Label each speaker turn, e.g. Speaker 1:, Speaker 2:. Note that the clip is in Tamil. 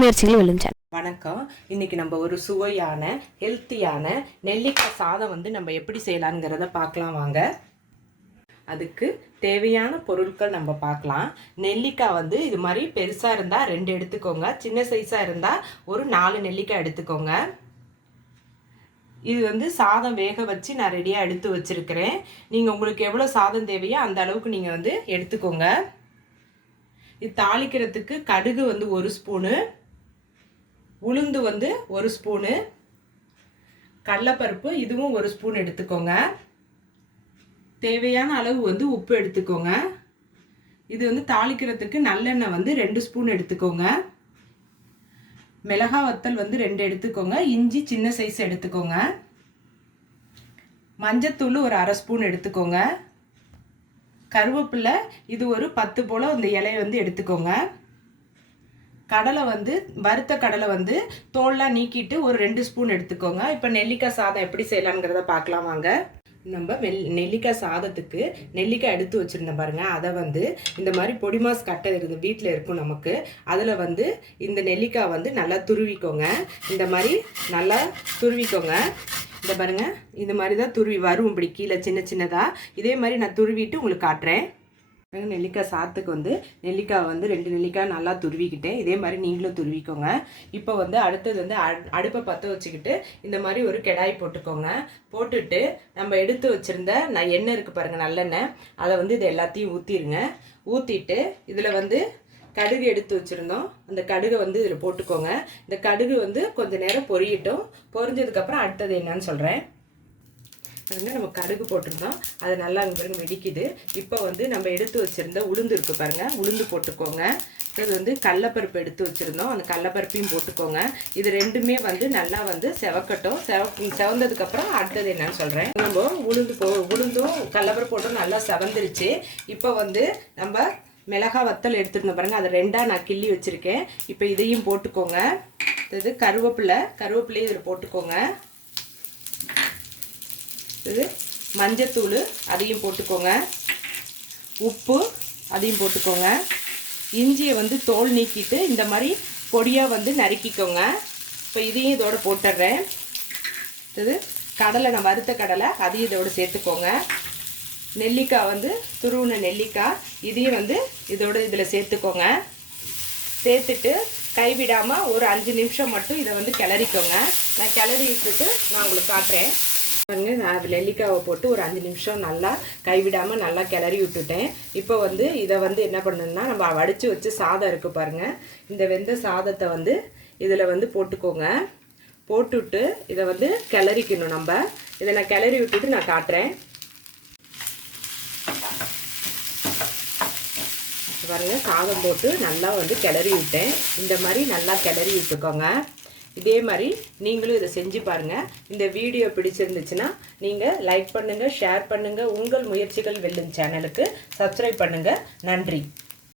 Speaker 1: முயற்சிகளும் வெல்லும்
Speaker 2: வணக்கம். இன்னைக்கு நம்ம ஒரு சுவையான ஹெல்த்தியான நெல்லிக்காய் சாதம் வந்து நம்ம எப்படி செய்யலாங்கிறத பார்க்கலாம் வாங்க. அதுக்கு தேவையான பொருட்கள் நம்ம பார்க்கலாம். நெல்லிக்காய் வந்து இது மாதிரி பெருசாக இருந்தால் ரெண்டு எடுத்துக்கோங்க. சின்ன சைஸாக இருந்தால் ஒரு நாலு நெல்லிக்காய் எடுத்துக்கோங்க. இது வந்து சாதம் வேக வச்சு நான் ரெடியாக எடுத்து வச்சுருக்கிறேன். நீங்கள் உங்களுக்கு எவ்வளோ சாதம் தேவையோ அந்த அளவுக்கு நீங்கள் வந்து எடுத்துக்கோங்க. இது தாளிக்கிறதுக்கு கடுகு வந்து ஒரு ஸ்பூனு. உளுந்து வந்து ஒரு ஸ்பூனு கடலப்பருப்பு இதுவும் ஒரு ஸ்பூன் எடுத்துக்கோங்க. தேவையான அளவு வந்து உப்பு எடுத்துக்கோங்க. இது வந்து தாளிக்கிறதுக்கு நல்லெண்ணெய் வந்து ரெண்டு ஸ்பூன் எடுத்துக்கோங்க. மிளகா வத்தல் வந்து ரெண்டு எடுத்துக்கோங்க. இஞ்சி சின்ன சைஸ் எடுத்துக்கோங்க. மஞ்சத்தூள் ஒரு அரை ஸ்பூன் எடுத்துக்கோங்க. கருவேப்பிலை இது ஒரு பத்து போல் இந்த இலையை வந்து எடுத்துக்கோங்க. கடலை வந்து வறுத்த கடலை வந்து தோல்லாம் நீக்கிட்டு ஒரு ரெண்டு ஸ்பூன் எடுத்துக்கோங்க. இப்போ நெல்லிக்காய் சாதம் எப்படி செய்யலாங்கிறத பார்க்கலாம் வாங்க. நம்ம வெல் நெல்லிக்காய் சாதத்துக்கு நெல்லிக்காய் எடுத்து வச்சுருந்தேன் பாருங்கள் அதை வந்து இந்த மாதிரி பொடிமாஸ் கட்டை இருக்குது வீட்டில் இருக்கும் நமக்கு. அதில் வந்து இந்த நெல்லிக்காய் வந்து நல்லா துருவிக்கோங்க. இந்த மாதிரி நல்லா துருவிக்கோங்க. இந்த பாருங்க இந்த மாதிரி தான் துருவி வரும் இப்படி கீழே சின்ன சின்னதாக இதே மாதிரி நான் துருவிட்டு உங்களுக்கு காட்டுறேன். நெல்லிக்காய் சாத்துக்கு வந்து நெல்லிக்காய் வந்து ரெண்டு நெல்லிக்காய் நல்லா துருவிக்கிட்டேன். இதே மாதிரி நீங்களும் துருவிக்கோங்க. இப்போ வந்து அடுத்தது வந்து அடுப்பை பற்ற வச்சுக்கிட்டு இந்த மாதிரி ஒரு கெடாய் போட்டுக்கோங்க. போட்டுட்டு நம்ம எடுத்து வச்சுருந்த நான் எண்ணெய் இருக்குது பாருங்கள் நல்லெண்ணெய். அதை வந்து இது எல்லாத்தையும் ஊற்றிடுங்க ஊற்றிட்டு இதில் வந்து கடுகு எடுத்து வச்சுருந்தோம். அந்த கடுகை வந்து இதில் போட்டுக்கோங்க. இந்த கடுகு வந்து கொஞ்சம் நேரம் பொரியட்டும். பொரிஞ்சதுக்கப்புறம் அடுத்தது என்னன்னு சொல்கிறேன் பாருங்கள் நம்ம கடுகு போட்டிருந்தோம். அது நல்லா அங்கே பாருங்க வெடிக்குது. இப்போ வந்து நம்ம எடுத்து வச்சுருந்த உளுந்து இருக்குது பாருங்கள் உளுந்து போட்டுக்கோங்க. அது வந்து கடலப்பருப்பு எடுத்து வச்சுருந்தோம். அந்த கடலப்பருப்பையும் போட்டுக்கோங்க. இது ரெண்டுமே வந்து நல்லா வந்து செவக்கட்டும். செவ செவந்ததுக்கப்புறம் அடுத்தது என்னன்னு சொல்கிறேன் நம்ம உளுந்து போ உளுந்தும் கடலப்பருப்பு போட்டும் நல்லா செவந்துருச்சு. இப்போ வந்து நம்ம மிளகா வத்தல் எடுத்துருந்தோம் பாருங்கள் அதை ரெண்டாக நான் கிள்ளி வச்சுருக்கேன். இப்போ இதையும் போட்டுக்கோங்க. இது கருவேப்பிலை. கருவேப்பிலையும் இதில் போட்டுக்கோங்க. இது மஞ்சத்தூள் அதையும் போட்டுக்கோங்க. உப்பு அதையும் போட்டுக்கோங்க. இஞ்சியை வந்து தோல் நீக்கிட்டு இந்த மாதிரி பொடியாக வந்து நறுக்கிக்கோங்க. இப்போ இதையும் இதோட போட்டுடுறேன் இது கடலை நான் வறுத்த கடலை அதையும் இதோடு சேர்த்துக்கோங்க. நெல்லிக்காய் வந்து துருவின நெல்லிக்காய் இதையும் வந்து இதோட இதில் சேர்த்துக்கோங்க. சேர்த்துட்டு கைவிடாமல் ஒரு அஞ்சு நிமிஷம் மட்டும் இதை வந்து கிளறிக்கோங்க. நான் கிளறி விட்டுட்டு நான் உங்களுக்கு காட்டுறேன். பாருங்க நான் நெல்லிக்காவை போட்டு ஒரு அஞ்சு நிமிஷம் நல்லா கைவிடாமல் நல்லா கிளறி விட்டுட்டேன். இப்போ வந்து இதை வந்து என்ன பண்ணணும்னா நம்ம வடித்து வச்சு சாதம் இருக்குது பாருங்கள் இந்த வெந்த சாதத்தை வந்து இதில் வந்து போட்டுக்கோங்க. போட்டுவிட்டு இதை வந்து கிளறிக்கணும் நம்ம. இதை நான் கிளறி விட்டுட்டு நான் காட்டுறேன். பாருங்கள் சாதம் போட்டு நல்லா வந்து கிளறி விட்டேன். இந்த மாதிரி நல்லா கிளறி விட்டுக்கோங்க. இதே மாதிரி நீங்களும் இதை செஞ்சு பாருங்கள் இந்த வீடியோ பிடிச்சிருந்துச்சுன்னா நீங்கள் லைக் பண்ணுங்கள் ஷேர் பண்ணுங்கள் உங்கள் முயற்சிகள் வெல்லும் சேனலுக்கு சப்ஸ்கிரைப் பண்ணுங்கள் நன்றி.